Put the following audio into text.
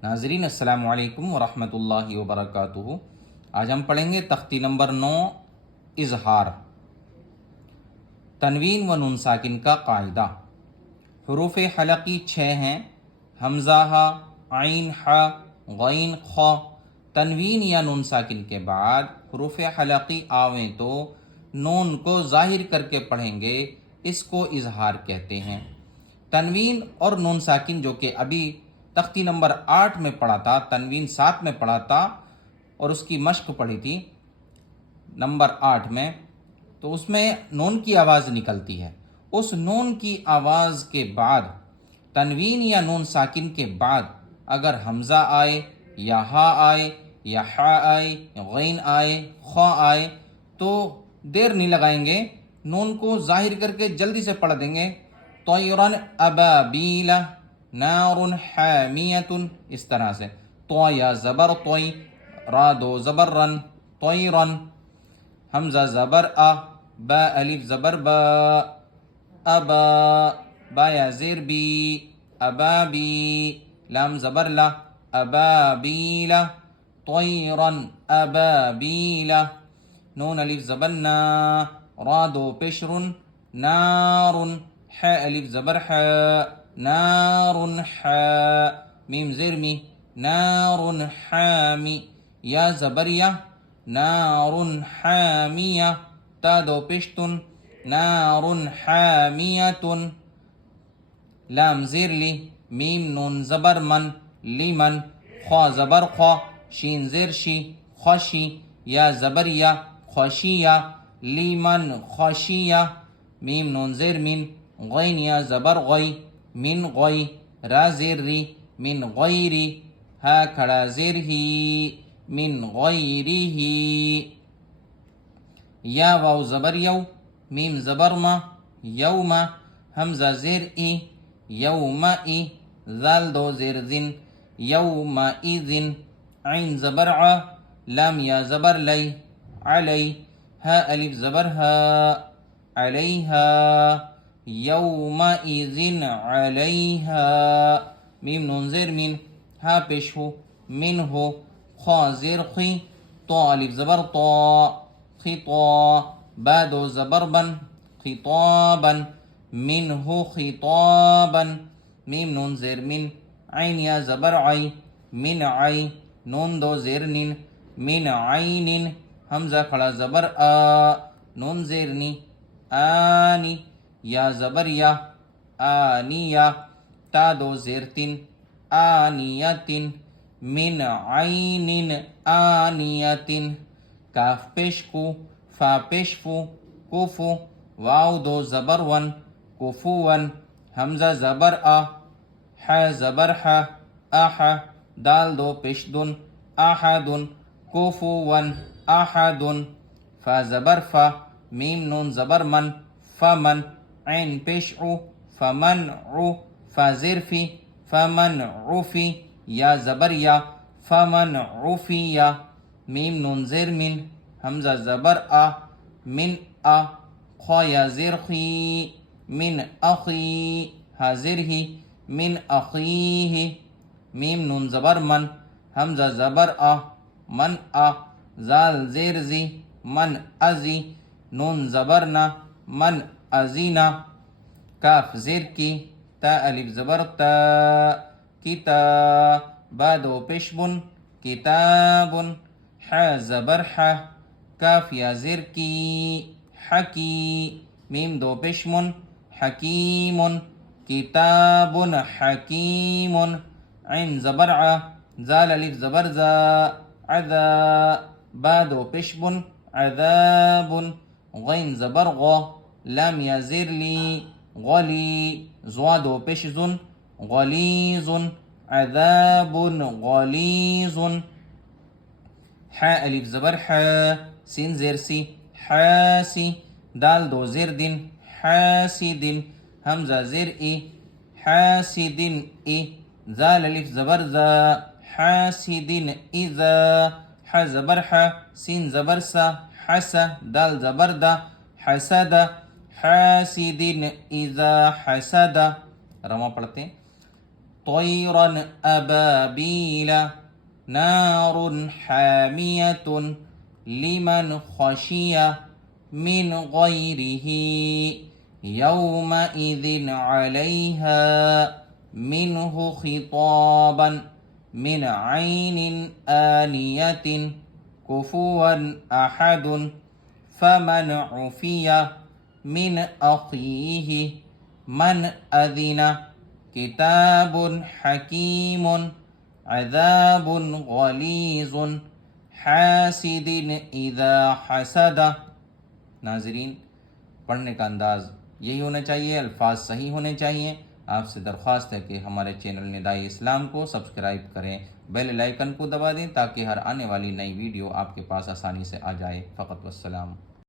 नाजरीन अस्सलाम वालेकुम वरहमतुल्लाहि वबरकातुहू। आज हम पढ़ेंगे तख्ती नंबर 9 इजहार। तनवीन व नून साकिन का कायदा। हरूफ हलकी 6 हैं। हमज़ा हा, आइन हा, गैन ख। तनवीन या नून साकिन के बाद हरूफ हलकी आवें तो नून को जाहिर करके पढ़ेंगे, इसको इजहार कहते हैं। तनवीन और नून साकिन जो कि अभी तख्ती नंबर 8 में पढ़ा था, तनवीन 7 में पढ़ा था और उसकी मश्क पढ़ी थी नंबर 8 में, तो उसमें नून की आवाज़ निकलती है। उस नून की आवाज़ के बाद तनवीन या नून साकिन के बाद अगर हमज़ा आए या हा आए या हा आए, गैन आए, ख आए, तो देर नहीं लगाएंगे, नून को जाहिर करके जल्दी से पढ़ देंगे। तोयरन अबाबीला नारुन हामियतुन, इस तरह से। तो या ज़बर तोय, रा दो ज़बर रन, तोयरन। हमज़ा ज़बर आ, बा अलिफ ज़बर बा, अबा, बा या ज़ेर बी, अबाबी, लाम ज़बर ला, अबाबीला, तोयरन अबाबीला। नून अलिफ ज़बर ना, रा दो पेशरुन, नारुन, हा अलिफ ज़बर हा, नारुन हा, मीम ज़ेर मी, नारुन हामी, या ज़बरिया, नारुन हामिया, ता दो पेश्तुन, नारुन हामियतुन, लाम ज़ेर ली, मीम नून ज़बर मन, लिमन, ख्वा ज़बर ख्वा, शीन ज़ेर शी, ख्वाशी, या ज़बरिया, ख्वाशिया, लिमन ख्वाशिया, मीम नून ज़ेर मिन, गैन या ज़बर गई, मिन गई, रा ज़ेर री, मिन गैरी, हा खड़ा ज़ेर ही, मिन गैरिही, या वाव ज़बर यौ, मीम ज़बर मा, यौमा, हमज़ा ज़ेर ई, यौमा ई, ज़ाल दो ज़ेर ज़िन, यौमा इज़िन, आइन ज़बर आ, लाम या ज़बर लै, अलई, हा अलिफ ज़बर हा, अलैहा, यौमा इज़िन अलैहा, मीम नून ज़ेर मिन, हा पेश हो, मिन हो, ख्वा ज़ेर खी, तो अलिफ ज़बर तो, खिता, बा दो ज़बर बन, खिताबन, मिन हो खिताबन, मीम नून ज़ेर मिन, आइन या ज़बर आई, मिन आई, नून दो ज़ेर निन, मिन आइनिन, हमज़ा खड़ा ज़बर आ, नून ज़ेर नी, आनी, या ज़बर या, आनिया, ता दो ज़ेर तिन, आनियतिन, मिन आइनिन आनियतिन, काफ पेश को, फा पेश फू, कुफू, वाव दो ज़बर वन, कुफुवन, हमज़ा ज़बर आ, हा ज़बर हा, आहा, दाल दो पेशदुन, आहादुन, कुफुवन, आहादुन, फा ज़बर फा, मीम नून ज़बर मन, फमन, ऐन पेश उ, फमन उ, फा ज़ेर फी, फमन उफी, या ज़बर या, फमन उफिया, मीम नून ज़ेर मिन, हमज़ा ज़बर आ, मिन आ, ख्वा या ज़ेर खी, मिन अखी, हा ज़ेर ही, मिन अखीही, मीम नून ज़बर मन, हमज़ा ज़बर आ, मन आ, ज़ाल ज़ेर ज़ी, मन अज़ी, नून ज़बर ना, मन अज़ीना, काफ ज़ेर की, ता अलिफ ज़बर ता, किता, बा दो पेशबुन, किताबुन, हा ज़बर हा, काफ या ज़ेर की, हकी, मीम दो पेशमुन, हकीमुन, किताबुन हकीमुन, ऐन ज़बर आ, ज़ाल अलिफ ज़बर ज़ा, अज़ा, बा दो पेशबुन, अज़ाबुन, गैन ज़बर ग़, लाम या ज़ेर ली, गली, ज़वा दो पेशजुन, गलीजुन, अज़ाबुन गलीजुन, हा अलिफ ज़बर हा, सिन ज़ेर सी, हासी, दाल दो ज़ेर दिन, हासिदिन, हमज़ा ज़ेर ई, हासिदिन ई, ज़ाल अलिफ ज़बर ज़ा, हासिदिन इज़ा, हा ज़बर हा, सिन ज़बर सा, हसा, दाल ज़बर दा, हसदा, हासिदिन इज़ा हसदा। रमा पढ़ते हैं। طيرا أبابيل نار حامية لمن خشي من غيره يومئذ عليها منه خطابا من عين آنية كفوا أحد فمن عفي من أخيه من أذن किताब हकीमुन अज़ाबुन गलीज़ुन हासिदिन इज़ा हसदा। नाज़रीन, पढ़ने का अंदाज़ यही होना चाहिए, अल्फाज सही होने चाहिए। आपसे दरख्वास्त है कि हमारे चैनल निदाई इस्लाम को सब्सक्राइब करें, बेल आइकन को दबा दें ताकि हर आने वाली नई वीडियो आपके पास आसानी से आ जाए। फ़कत वस्सलाम।